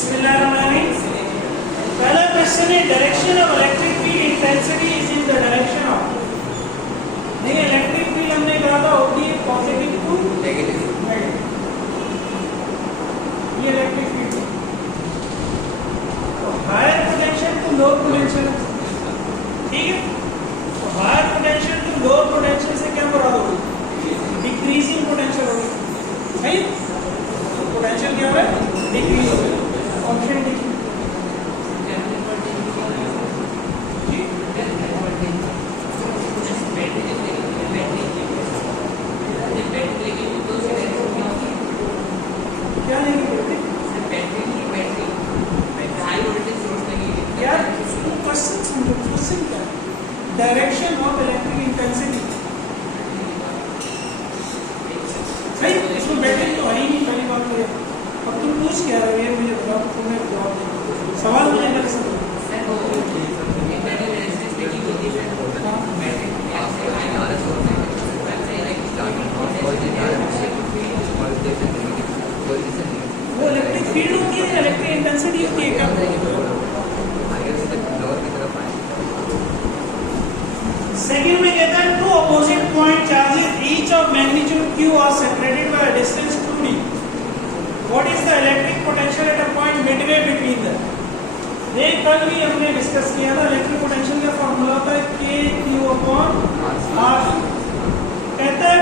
बिस्मिल्लाहिर्रहमानिर्रहीम। पहला क्वेश्चन है direction of electric field intensity is in the direction of. देखिए इलेक्ट्रिक फील्ड हमने कहा था होती है पॉजिटिव टू नेगेटिव। ये इलेक्ट्रिक फील्ड तो higher potential to lower potential, ठीक है। तो higher potential to lower potential से क्या मुराद होगी? डिक्रीजिंग पोटेंशियल होगी, सही। पोटेंशियल क्या है? डिक्रीज हो गया। Option D. क्या नहीं यार, क्वेश्चन क्या? डायरेक्शन ऑफ इलेक्ट्रिक इंटेंसिटी, सही। इसमें बैटरी तो है ही नहीं, पहली बात तो ये। अब तुम पूछ क्या रहे हो, मुझे बताओ, तुम्हें जवाब दो। सवाल मुझे कर सकते हो। वो इलेक्ट्रिक फील्ड होती है, इलेक्ट्रिक इंटेंसिटी होती है क्या? सेकंड में कहता है two opposite point charges each of magnitude q are separated by distance 2d। What is the electric potential at a point midway between the. ये कल भी हमने डिस्कस किया था। इलेक्ट्रिक पोटेंशियल का फार्मूला होता है k/r। कहता है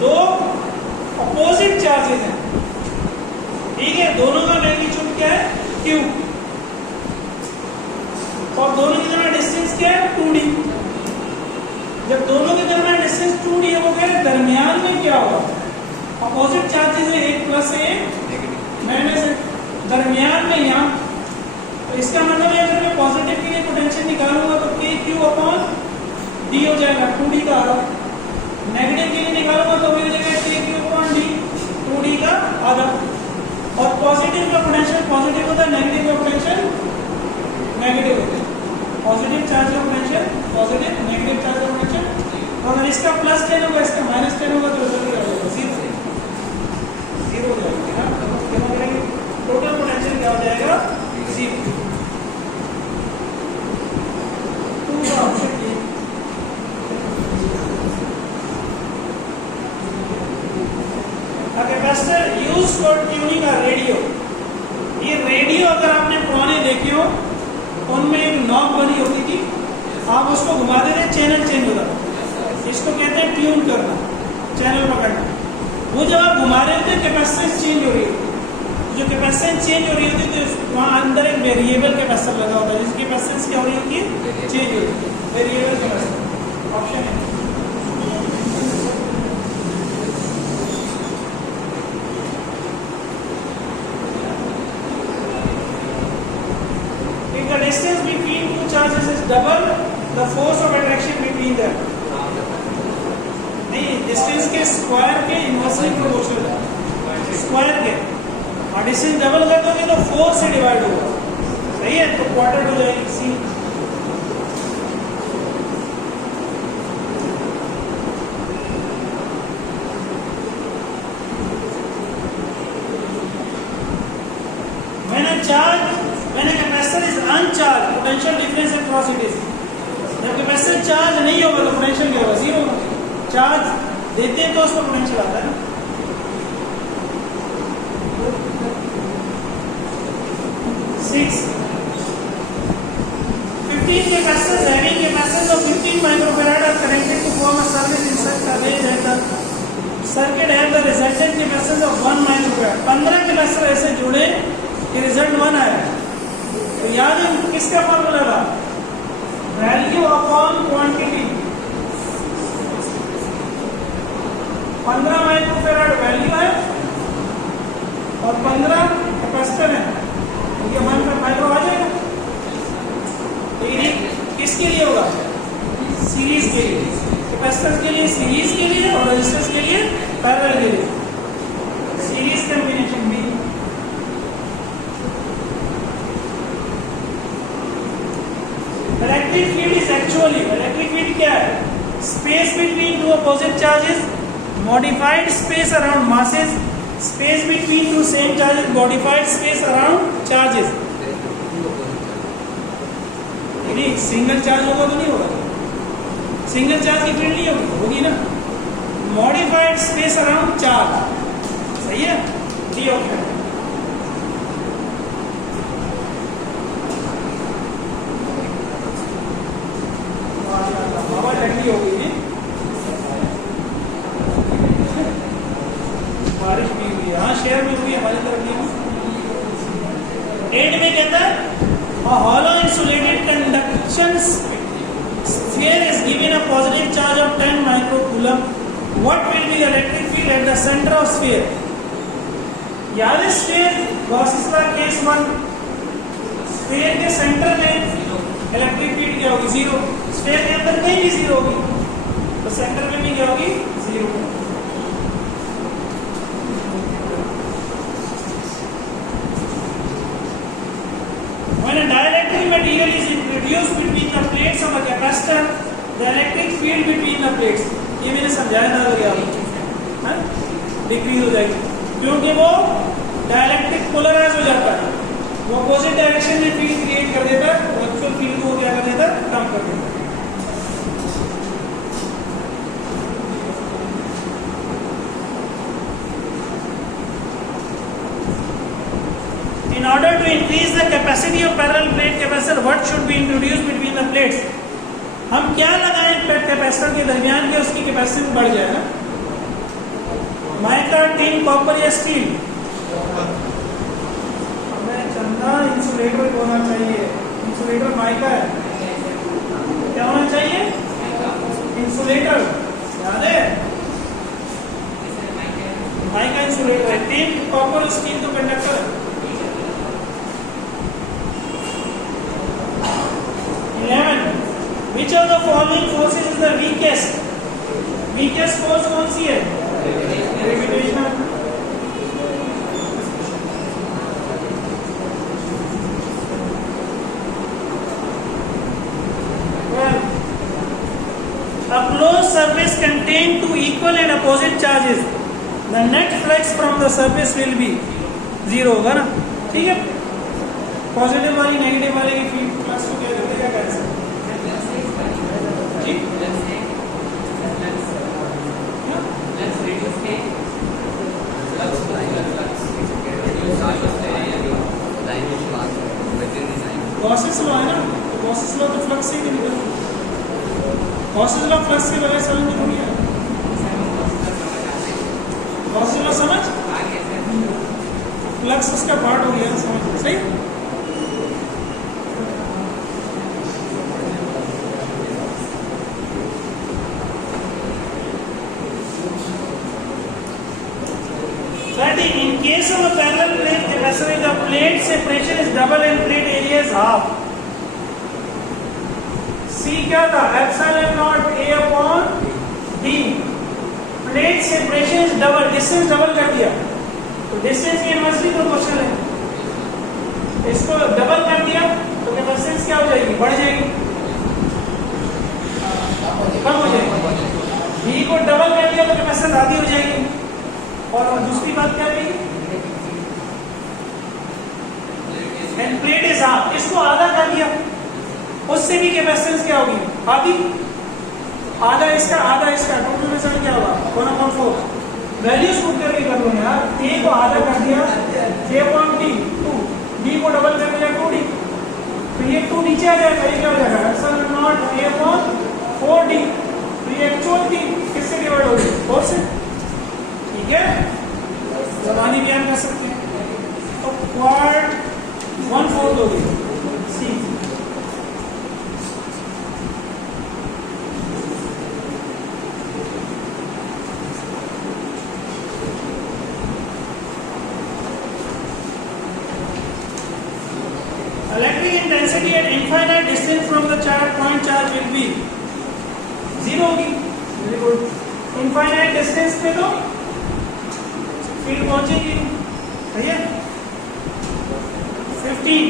दो अपोजिट चार्जेस हैं, ठीक है, दोनों का मैग्नीट्यूड क्या है? q, और दोनों के दरमियान डिस्टेंस क्या है? 2d। जब दोनों के दरमियान डिस्टेंस 2d हो गया, दरमियान में क्या होगा? अपोजिट चार्जेस है, एक प्लस है माइनस है, दरमियान में यहाँ। तो इसका मतलब है अगर मैं पॉजिटिव के लिए पोटेंशियल निकालूंगा तो k/q/d हो जाएगा, 2d का आधा। नेगेटिव के लिए निकालूंगा तो भी हो जाएगा k/q/d, 2d का आधा। और पॉजिटिव का पोटेंशियल पॉजिटिव होता है, नेगेटिव का पोटेंशियल नेगेटिव होता है। पॉजिटिव चार्ज का पोटेंशियल पॉजिटिव, नेगेटिव चार्ज का पोटेंशियल। और अगर इसका प्लस 10 होगा, इसका माइनस 10 होगा तो रिजल्ट क्या होगा? जीरो हो जाएगा। जमा करेंगे टोटल पोटेंशियल क्या हो जाएगा? 0। Capacitor used for tuning a radio. ये रेडियो अगर आपने पुराने देखे हो, उनमें एक नॉब बनी होती थी, आप उसको घुमाते थे, चैनल चेंज होता था। इसको कहते हैं ट्यून करना, चैनल पकड़ना। वो जब आप घुमा रहे होते कैपेसिटेंस चेंज हो रही होती। जो कैपेसिटेंस चेंज हो रही होती तो वहाँ अंदर एक वेरिएबल कैपेसिटर लगा होता है, जिसकी कैपेसिटेंस क्या हो रही होती है? चेंज हो रही है, वेरिएबल कैपेसिटर। ऑप्शन है the distance between two charges is double the force of attraction between them। नहीं, डिस्टेंस के स्क्वायर के इनवर्सली प्रोपोर्शनल है, स्क्वायर के। और डिस्टेंस डबल कर दोगे तो 4 से डिवाइड होगा, सही है। तो क्वार्टर हो जाएगी सी। When a capacitor is uncharged, potential difference across it is। जब कैपेसिटर चार्ज नहीं होगा तो पोटेंशियल क्या होगा? 0 होगा। चार्ज देते हैं तो उसका पोटेंशियल आता है ना। 6 15 capacitors having capacitance of 15 microfarad are connected to form a circuit in such a way that the circuit have the resultant capacitance of 1 microfarad। 15 capacitor ऐसे जुड़े कि रिजल्ट 1 आया। तो याद है किसका फॉर्मूला था? Value upon quantity. 15 microfarad value है और 15 कैपेसिटर है, तो ये 1 माइक्रो आ जाएगा। ये किसके लिए होगा? सीरीज के लिए। कैपेसिटर के लिए सीरीज के लिए और रेजिस्टेंस के लिए पैरेलल के लिए। सीरीज कॉम्बिनेशन भी। Electric field is actually, electric field क्या है? Space between two opposite charges, modified space around masses, space between two same charges modified space around charges. यदि सिंगल चार्ज होगा तो नहीं होगा, सिंगल चार्ज की फील्ड नहीं होगी, होगी ना। मॉडिफाइड स्पेस अराउंड चार्ज, सही है, डी ऑप्शन। हवा ठंडी हो गई है, बारिश भी हुई है, हाँ शहर में हुई, हमारी तरफ नहीं हुई। एंड में कहता है a hollow insulated conduction sphere is given a positive charge of 10 microcoulomb. What will be the electric field at the center of sphere? याद है sphere गॉसिस लॉ केस 1, sphere के सेंटर में इलेक्ट्रिक फील्ड क्या होगी? Zero. Sphere के अंदर कहीं भी जीरो होगी, तो सेंटर में भी क्या होगी? Zero. When a dielectric material is introduced between the plates of a capacitor, the electric field between the plates, ये मैंने समझाया था अगर याद डिक्रीज हो जाएगी, क्योंकि वो डायलैक्ट्रिक पोलराइज हो जाता है, वो अपोजिट डायरेक्शन में फील्ड क्रिएट कर देता है, वर्चुअल फील्ड को क्या कर देता है? कम कर देता है। In order to increase the capacity of parallel plate capacitor, what should be introduced between the plates? हम क्या लगाएं कैपेसिटर के दरमियान के उसकी कैपेसिटी बढ़ जाए ना? माइका, टिन, कॉपर या स्टील? हमें चंदा इंसुलेटर होना चाहिए। इंसुलेटर माइका है, क्या होना चाहिए? इंसुलेटर, याद है? माइका इंसुलेटर है। टिन, कॉपर, स्टील तो कंडक्टर है। 11. Which of the following forces is the weakest? Weakest force कौन सी है? Gravitation. Well, a closed surface contain two equal and opposite charges. The net flux from the surface will be zero होगा ना? ठीक है? Positive वाली negative वाले की field flux को क्या करते हैं? कैंसिल। ठीक, गॉसेस लॉ है ना, तो गॉसेस लॉ तो फ्लक्स से ही निकलता। गॉसेस लॉ फ्लक्स के बगैर समझ नहीं है। गॉसेस लॉ समझ, फ्लक्स उसका पार्ट हो गया, समझ सही। In case of a parallel plate capacitor, the plate separation is double and plate area is half. C क्या था? Epsilon naught A upon D. Plate separation is double, distance double कर दिया, तो distance की इनवर्सली प्रोपोर्शनल है। इसको double कर दिया तो कैपेसिटेंस क्या हो जाएगी? बढ़ जाएगी, कम हो जाएगी। D को डबल कर दिया तो कैपेसिटेंस आधी हो जाएगी। और दूसरी बात क्या रहेगी? एंड प्लेट इज हाफ, इसको आधा कर दिया, उससे भी कैपेसिटेंस क्या होगी? आधी। आधा इसका टोटल में सर क्या होगा? 1/4। वैल्यूज पुट करके कर लो यार। A को आधा कर दिया J/D 2, D को डबल कर दिया 2D, तो ये 2 नीचे आ जाएगा, ये क्या हो जाएगा? Epsilon naught A/4D। तो ये एक्चुअल थी किससे डिवाइड होगी? 4 से। ठीक है, जबानी बयान कर सकते हैं, तो क्वार्ट 1/4 होगी। C electric intensity at infinite distance from the point charge will be 0 होगी। Very good. इनफाइनाइट डिस्टेंस पे तो फील्ड पहुंचेगी, सही है। 15.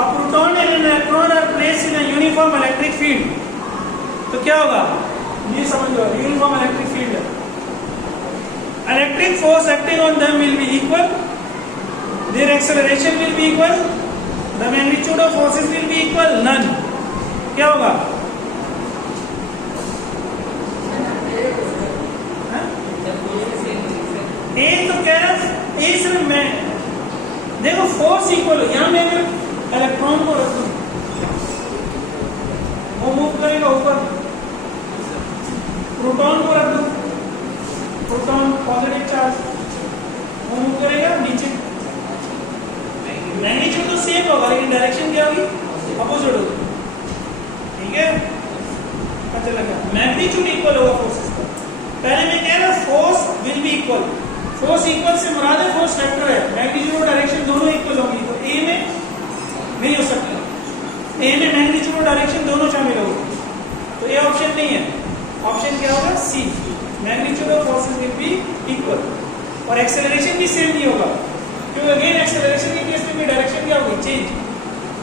A proton and an electron are placed in a uniform electric field, तो क्या होगा? ये समझ लो, यूनिफॉर्म इलेक्ट्रिक फील्ड है। Electric force acting on them will be equal. Their acceleration will be equal. The magnitude of forces will be equal. None. क्या होगा? ए तो कह रहा ए सिर्फ मैं देखो फोर्स इक्वल यहां मैं इलेक्ट्रॉन को रख दूं वो मूव करेगा ऊपर, प्रोटॉन को रख दूं, प्रोटॉन पॉजिटिव चार्ज वो मूव करेगा नीचे, मैग्नीट्यूड तो सेम होगा लेकिन डायरेक्शन क्या होगी? अपोजिट होगी। ठीक है, अच्छा लगा। मैग्नीट्यूड इक्वल होगा फोर्सेस का। पहले मैं कह रहा force will be equal, force equal से मुराद है फोर्स वेक्टर है, मैग्नीट्यूड और डायरेक्शन दोनों इक्वल होंगी, तो ए में नहीं हो सकता, ए में मैग्नीट्यूड और डायरेक्शन दोनों शामिल होगी, तो ए ऑप्शन नहीं है। ऑप्शन क्या होगा? C, magnitude of forces will be equal. और एक्सेलरेशन भी सेम नहीं होगा क्योंकि अगेन एक्सेलरेशन के केस में डायरेक्शन क्या होगी? चेंज।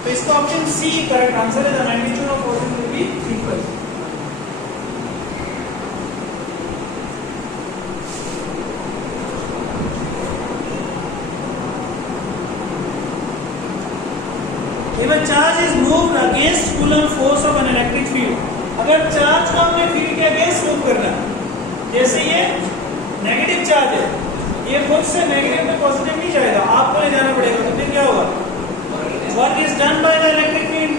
तो इसका ऑप्शन सी करेक्ट आंसर है, the magnitude of forces will be equal. If a charge is moved against Coulomb force of an electric field, अगर चार्ज को हमने फील्ड के अगेंस्ट मूव करना है, जैसे ये नेगेटिव चार्ज है, ये खुद से नेगेटिव में पॉजिटिव नहीं जाएगा, आपको ले जाना पड़ेगा, तो फिर क्या होगा? Work is done by the electric field.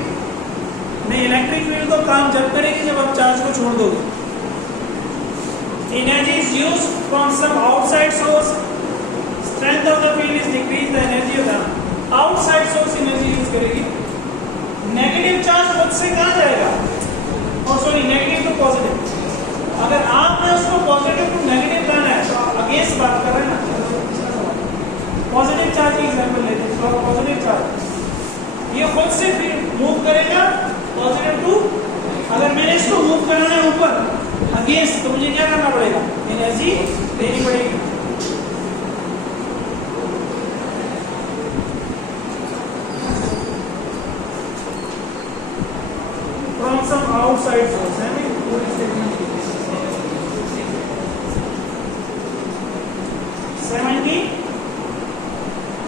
नहीं, इलेक्ट्रिक फील्ड तो काम जब करेगी जब आप चार्ज को छोड़ दोगे। Energy is used from some outside source, strength of the field is decrease the energy of the outside source energy use करेगी। नेगेटिव चार्ज खुद से कहां जाएगा? और सॉरी नेगेटिव टू पॉजिटिव। अगर आपने उसको पॉजिटिव टू नेगेटिव लाना है तो अगेंस्ट बात कर रहे हैं ना। पॉजिटिव चार्ज की एग्जांपल लेते हैं, तो पॉजिटिव चार्ज ये खुद से फिर मूव करेगा पॉजिटिव टू, अगर मैंने इसको मूव करना है ऊपर अगेंस्ट तो मुझे क्या करना पड़ेगा? एनर्जी देनी पड़ेगी। Some outside source है नहीं पूरी statement 70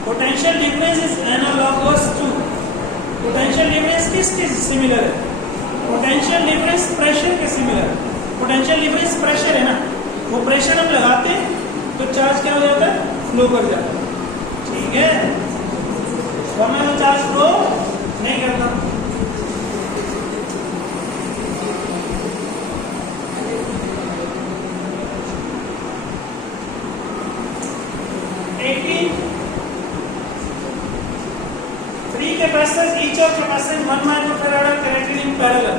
potential difference is analogous to, potential difference किसके सिमिलर है? पोटेंशियल डिफरेंस प्रेशर के सिमिलर है। पोटेंशियल डिफरेंस प्रेशर है ना, वो प्रेशर हम लगाते हैं तो चार्ज क्या हो जाता है? फ्लो कर जाता है। ठीक है, वरना तो चार्ज फ्लो नहीं करता। Capacitors, each of capacitors 1 microfarad are connected in parallel.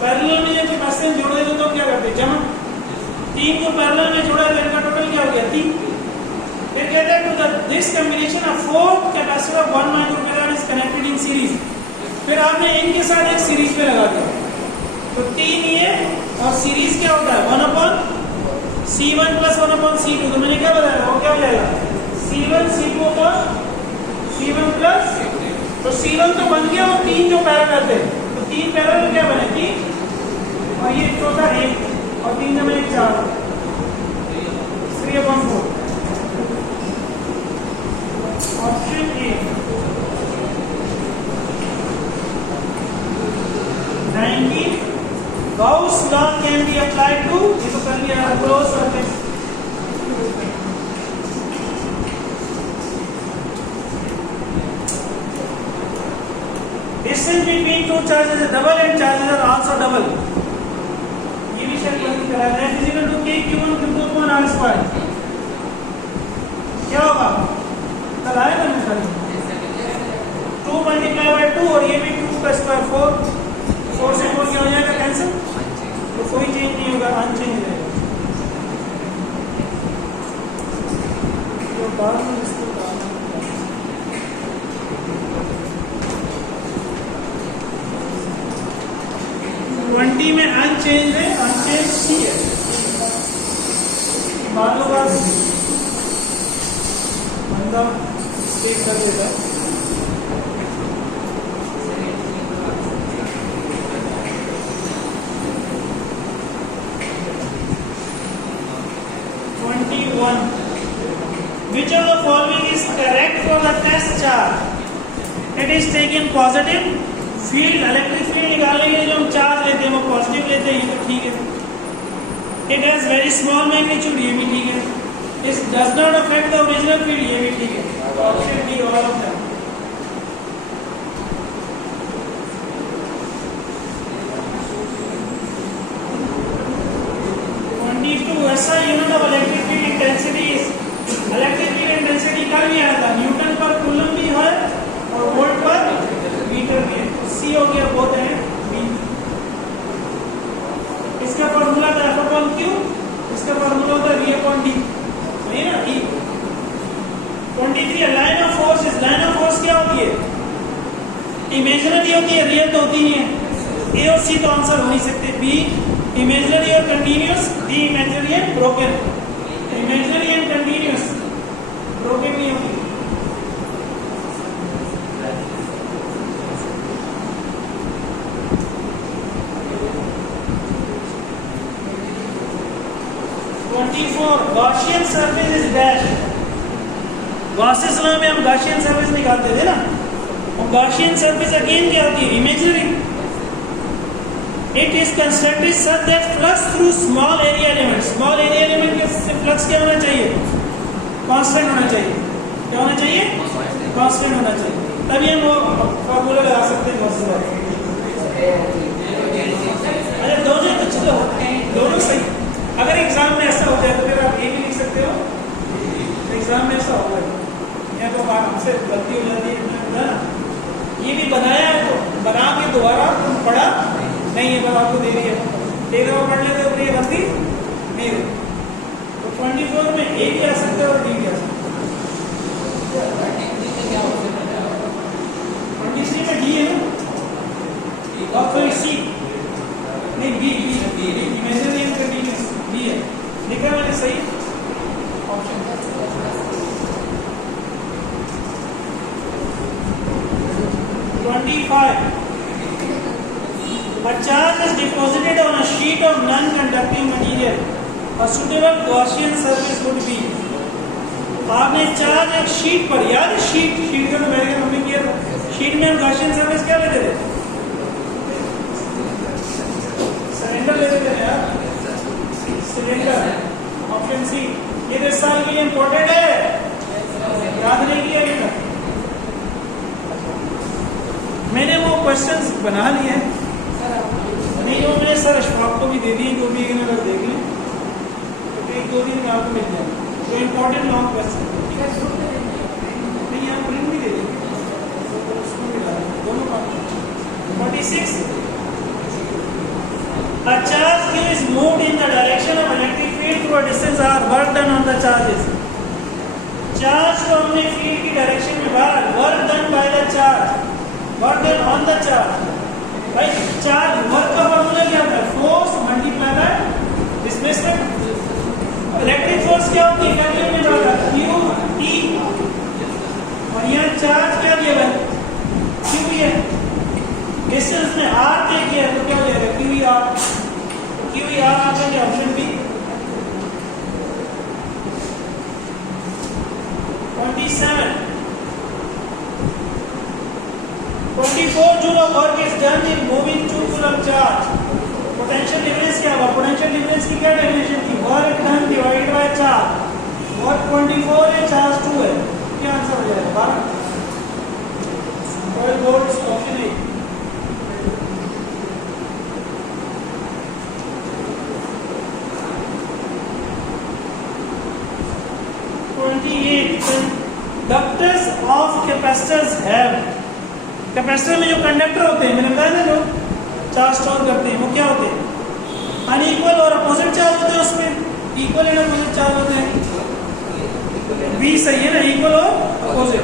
Parallel में जब कैपेसिटेंस जोड़े तो क्या करते हैं? जमा। 3 को पैरेलल में जोड़ा तो इनका टोटल क्या हो गया? 3। फिर कहते हैं to this combination of 4 capacitor of 1 microfarad is connected in series. फिर आपने इनके साथ एक सीरीज में लगा दिया तो 3 ये और सीरीज क्या होता है? 1/C1 + 1/C2। तो मैंने क्या बताया? वो क्या हो जाएगा? C1 C2 C1 प्लस, तो C1 तो बन गया और 3 जो पैरेलल थे तो 3 पैरेलल क्या बने? 3 और ये चौथा 1 और 3 में 4, 3/4। Option A 90 Gauss law can be applied to, ये तो कर लिया, close surface. Distance between two charges is double and charges are also double. ये भी शायद क्वेश्चन करा है। F = K Q1 Q2 R square. क्या होगा? कल आएगा ना सर? 2 × 2 और ये भी 2 का स्क्वायर 4, 4 से 4 क्या हो जाएगा? कैंसिल। तो कोई चेंज नहीं होगा, अनचेंज रहेगा। तो बाद में इसको 20 में अनचेंज है, अनचेंज सी है। मान लो बात बंदा स्टेक कर देता है, Which of the following is correct for the test charge? It is taken positive. Field electric field निकालने के लिए जो हम चार्ज लेते हैं वो पॉजिटिव लेते हैं, ये तो ठीक है. It has very small magnitude, ये भी ठीक है. It does not affect the original field, ये भी ठीक है. Option D, all of them. 22 ऐसा unit of electric field intensity is, electric field intensity कल भी आया था, न्यूटन पर कूलम भी है और वोल्ट पर मीटर भी है. सी हो गया, बोथ है बी. इसका फार्मूला था F अपॉन Q, इसका फार्मूला होता है V अपॉन D, नहीं ना. E 23 line of force. इस लाइन ऑफ फोर्स क्या होती है? इमेजिनरी होती है, रियल तो होती नहीं है. ए और सी तो आंसर हो नहीं सकते. बी इमेजिनरी और continuous, D imaginary and broken. Imaginary and continuous, broken नहीं होगी. Gaussian surface is dash. Gaussian law में हम गॉसियन सरफेस निकालते थे ना, और गॉसियन सरफेस अगेन क्या होती है? Imaginary. It is constructed such that flux through small area element. Small area element के फ्लक्स क्या होना चाहिए? कांस्टेंट होना चाहिए. क्या होना चाहिए? कांस्टेंट होना चाहिए. तभी हम वो फॉर्मूला लगा सकते हैं. अरे दोनों तो चलो दोनों सही. अगर एग्जाम में ऐसा हो जाए तो फिर आप ये भी लिख सकते हो, एग्जाम में ऐसा होगा या तो हमसे गलती हो जाती है. ये भी बनाया है तो बना के दोबारा पढ़ा नहीं है, बस आपको दे रही है. एक दफा पढ़ लेते हो, ये गलती नहीं होती. तो 24 में ए भी आ सकता है और डी भी आ सकता है. 23 में डी है ना, और फिर सी नहीं, B imaginary and continuous B है. लिखा मैंने सही option. 25 A charge is deposited on a sheet of non-conducting material. A suitable Gaussian surface would be. आपने चार्ज एक शीट पर, याद है शीट का तो मैंने हमने किया था. शीट में हम गॉसियन सरफेस क्या लेते थे? सिलेंडर लेते थे यार, सिलेंडर. Option C. ये तो इस साल के लिए इम्पोर्टेंट है, याद नहीं किया अभी तक. मैंने वो क्वेश्चंस बना लिए नहीं, वो मैंने सर अशफाक को भी दे दिए, जो भी अगर देख लें तो एक दो दिन में आपको मिल जाएगा. तो इम्पोर्टेंट लॉन्ग क्वेश्चन नहीं, यहाँ प्रिंट भी दे देंगे दोनों काम. 46 A charge Q is moved in the direction of electric field through a distance r. Work done on the charges. Charge को हमने फील्ड की डायरेक्शन में बाहर, work done by the charge, work done on the charge. भाई charge work का formula क्या होता है? Force multiply by displacement. Electric force क्या होती है? कैलकुलेट में होता है Q E, और यहाँ चार्ज क्या दिया है? Q है. डिस्टेंस में R दे दिया तो क्या हो जाएगा? Q E R. Q E R आ जाएगा option B. 24 joule of work is done in moving 2 coulomb charge. Potential difference क्या होगा? Potential difference की क्या definition थी? Work done divided by charge. Work 24 है, charge 2 है. क्या आंसर हो जाएगा? 12. Option A. 28 Conductors of capacitors have. Capacitor में जो कंडक्टर होते हैं, मैंने बताया ना, जो चार्ज स्टोर करते हैं, वो क्या होते हैं? अनइक्वल और अपोजिट चार्ज होते हैं. उसमें इक्वल एंड अपोजिट चार्ज होते हैं. बी सही है ना, इक्वल और opposite.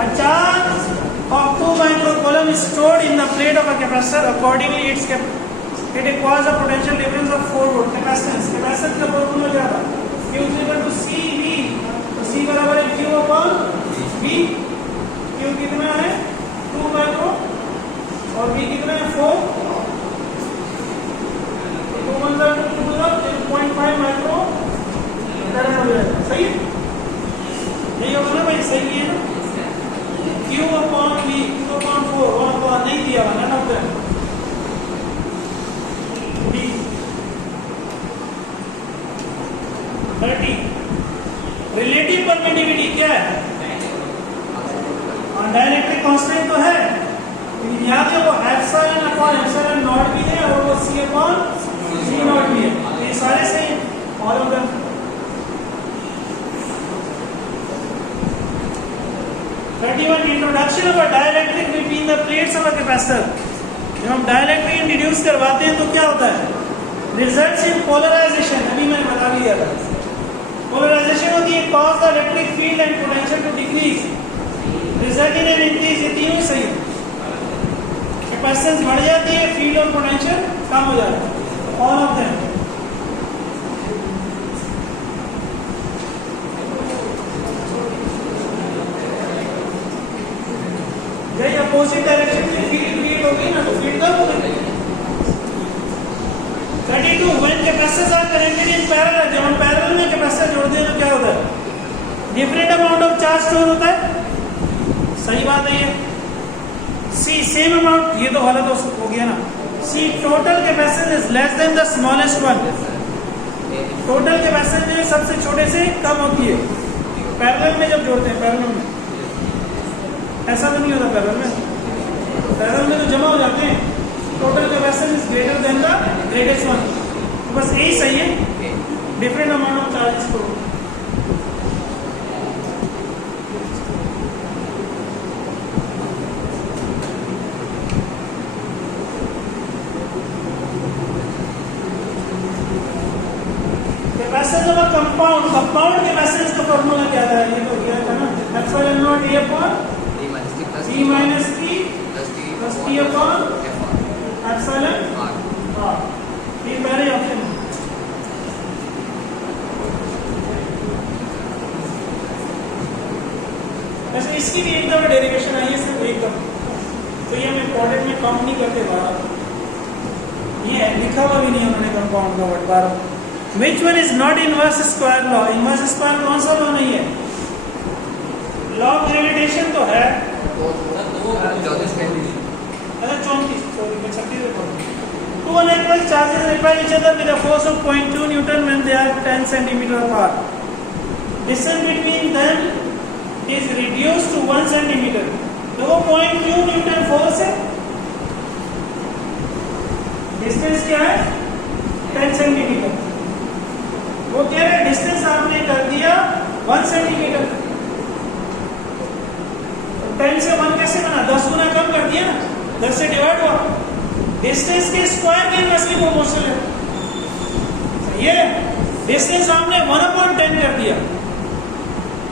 A charge of 2 microcoulomb is stored in the plate of a capacitor. Accordingly, it requires a potential difference of 4 volt. Capacitance. Capacitance का फॉर्मूला क्या था? Q = CV. तो C बराबर है Q upon यही होगा ना भाई, सही है ना? Q upon V, Q upon 4, 1 upon नहीं दिया हुआ, none of them. D 30. Relative permittivity क्या है? डाइलेक्ट्रिक कांस्टेंट तो है, लेकिन याद है वो एप्सिलॉन अपॉन एप्सिलॉन नॉट भी है और वो C अपॉन C नॉट भी है. ये सारे सही हैं, all of them. 31. Introduction of a dielectric between the plates of a capacitor. जब हम डाइलेक्ट्रिक इंट्रोड्यूस करवाते हैं तो क्या होता है? Results in polarization. अभी मैंने बता दिया था, पोलराइजेशन होती है cause the electric field and potential to decrease, result in an increase. ये तीनों सही है. कैपेसिटेंस बढ़ जाती है, फील्ड और पोटेंशियल कम हो जाता है. All of them. यही अपोजिट डायरेक्शन में फील्ड क्रिएट होगी ना, तो फील्ड कम होगी. 32. When capacitors are connected in parallel. जब हम पैरेलल में कैपेसिटर जोड़ते हैं तो क्या होता है? Different amount of charge store होता है. सही बात है ये. सी सेम अमाउंट, ये तो गलत हो गया ना. C total capacitance is less than the smallest one. Total capacitance जो सबसे छोटे से कम होती है पैरेलल में जब जोड़ते हैं. पैरेलल में ऐसा तो नहीं होता. पैरेलल में तो जमा हो जाते हैं. Total capacitance is greater than the greatest one. तो बस यही सही है, डिफरेंट अमाउंट ऑफ चार्जेस को. Capacitance of a compound. Compound capacitance का फार्मूला क्या था? ये तो क्या था ना, epsilon not A upon T minus P plus T upon epsilon R. ये पहले ऑप्शन है. वैसे इसकी भी एक दफा डेरिवेशन आई है, सिर्फ एक दफा, तो ये हम इम्पोर्टेंट में काउंट नहीं करते. 12 ये लिखा हुआ भी नहीं हमने कंपाउंड का word. 12. Which one is not inverse square law? Inverse square कौन सा लॉ नहीं है? लॉ ऑफ ग्रेविटेशन तो है. अच्छा 34, सॉरी मैं 36 लिखा. Two unequal charges repel each other with a force of 0.2 Newton when they are 10 centimeter apart. Distance between them is reduced to 1 centimeter. तो वो 0.2 Newton force है. डिस्टेंस क्या है? 10 सेंटीमीटर. वो कह रहे डिस्टेंस आपने कर दिया 1 सेंटीमीटर. 10 से 1 कैसे बना? 10 गुना कम कर दिया ना, 10 से डिवाइड हुआ. डिस्टेंस के स्क्वायर के इनवर्सली प्रोपोर्शनल है. सही है. डिस्टेंस आपने 1/10 कर दिया.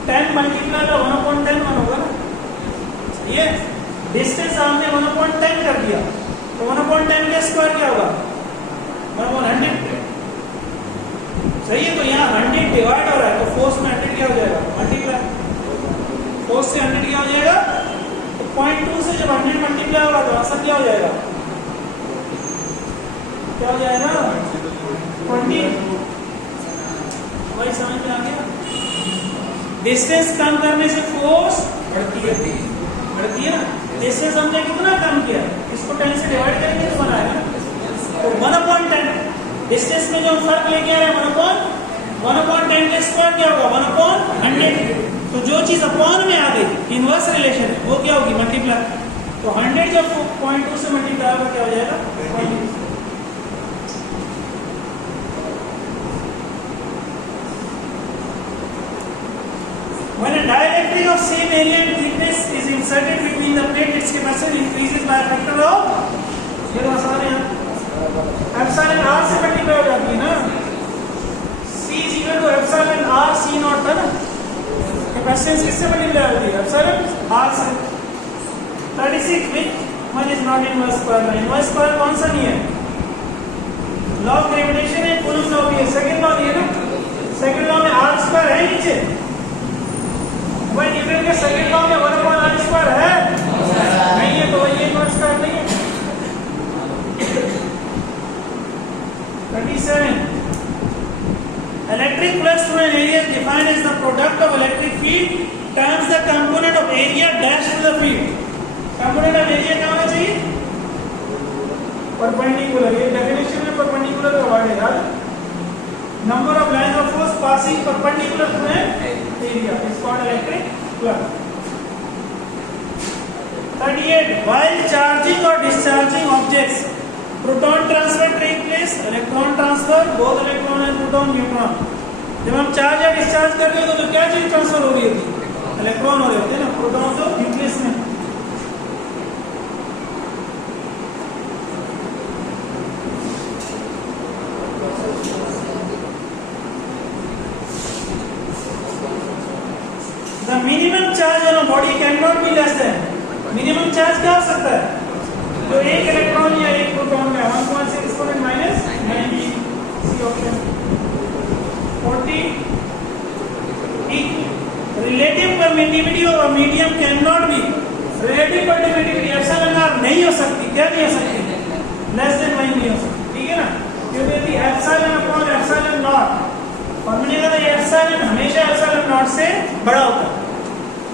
10 मल्टीप्लाई का 1/10 वन होगा ना. सही है. डिस्टेंस आपने 1/10 कर दिया, तो 1/10 का स्क्वायर क्या होगा? 1/100. सही है. तो यहाँ 100 डिवाइड हो रहा है, तो फोर्स में 100 क्या हो जाएगा? मल्टीप्लाई. फोर्स से 100 क्या हो जाएगा? तो 0.2 से जब 100 मल्टीप्लाई होगा तो आंसर क्या हो जाएगा? क्या हो जाएगा? 20. वही समझ में आ गया. डिस्टेंस कम करने से फोर्स बढ़ती है ना. डिस्टेंस हमने कितना कम किया? इसको 10 से डिवाइड करेंगे तो बनाएगा. तो 1/10. डिस्टेंस में जो फर्क लेके आ रहे हैं 1/10 का स्क्वायर क्या होगा? 1/100. तो जो चीज अपॉन में आ गई, इनवर्स रिलेशन है, वो क्या होगी? मल्टीप्लाई. तो 100 जब 0.2 से मल्टीप्लाई होगा क्या हो जाएगा? 0.2. When a dielectric of same area and thickness is inserted between the plate, its capacity increases by a factor of. ये तो आसान है. एप्सिलॉन R से मल्टीप्लाई हो जाती है ना. C is equal to epsilon R C not था ना. कैपेसिटेंस किससे मल्टीप्लाई होती है? एप्सिलॉन R से. 36. Which one is not inverse square? Inverse square कौन सा नहीं है? लॉ ऑफ ग्रेविटेशन है, कूलम्ब लॉ भी है. सेकंड लॉ है ना. सेकंड लॉ में R स्क्वायर है नीचे. वही न्यूटन के सेकंड लॉ में 1/r स्क्वायर है नहीं है, तो ये इनवर्स स्क्वायर नहीं है. 37. Electric flux through an area is defined as the product of electric field times the component of area dash to the field. Component of area क्या होना चाहिए? परपेंडिकुलर। ये डेफिनेशन में परपेंडिकुलर का वर्ड है यार। Number of line of force passing perpendicular to area is called electric flux. 38 while charging or discharging objects proton transfer take place, electron transfer, both electron and proton neutron। जब हम charge या discharge कर रहे हो तो क्या चीज transfer हो रही होती है? इलेक्ट्रॉन हो रहे होते हैं ना, प्रोटॉन तो न्यूक्लियस में। The minimum charge on a body cannot be less than, minimum charge क्या हो सकता है? जो एक इलेक्ट्रॉन या एक प्रोटॉन में 1.6 exponent minus 90 C option. 40 relative permittivity of a medium can not be, relative permittivity epsilon r नहीं हो सकती। क्या नहीं हो सकती? लेस देन 1 नहीं हो सकती, ठीक है ना, क्योंकि यदि एप्सिलॉन अपॉन एप्सिलॉन नॉट, और मैंने कहा था एप्सिलॉन हमेशा एप्सिलॉन नॉट से बड़ा होता है।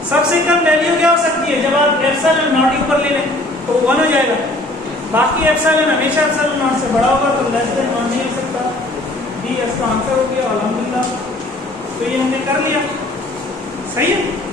सबसे कम वैल्यू क्या हो सकती है? जब आप एप्सिलॉन नॉट ऊपर ले लें तो 1 हो जाएगा, बाकी एप्सिलॉन हमेशा एप्सिलॉन नॉट से बड़ा होगा, तो लेस देन 1 नहीं हो सकता। बी इसका आंसर हो गया, अल्हम्दुलिल्लाह। तो ये हमने कर लिया, सही है।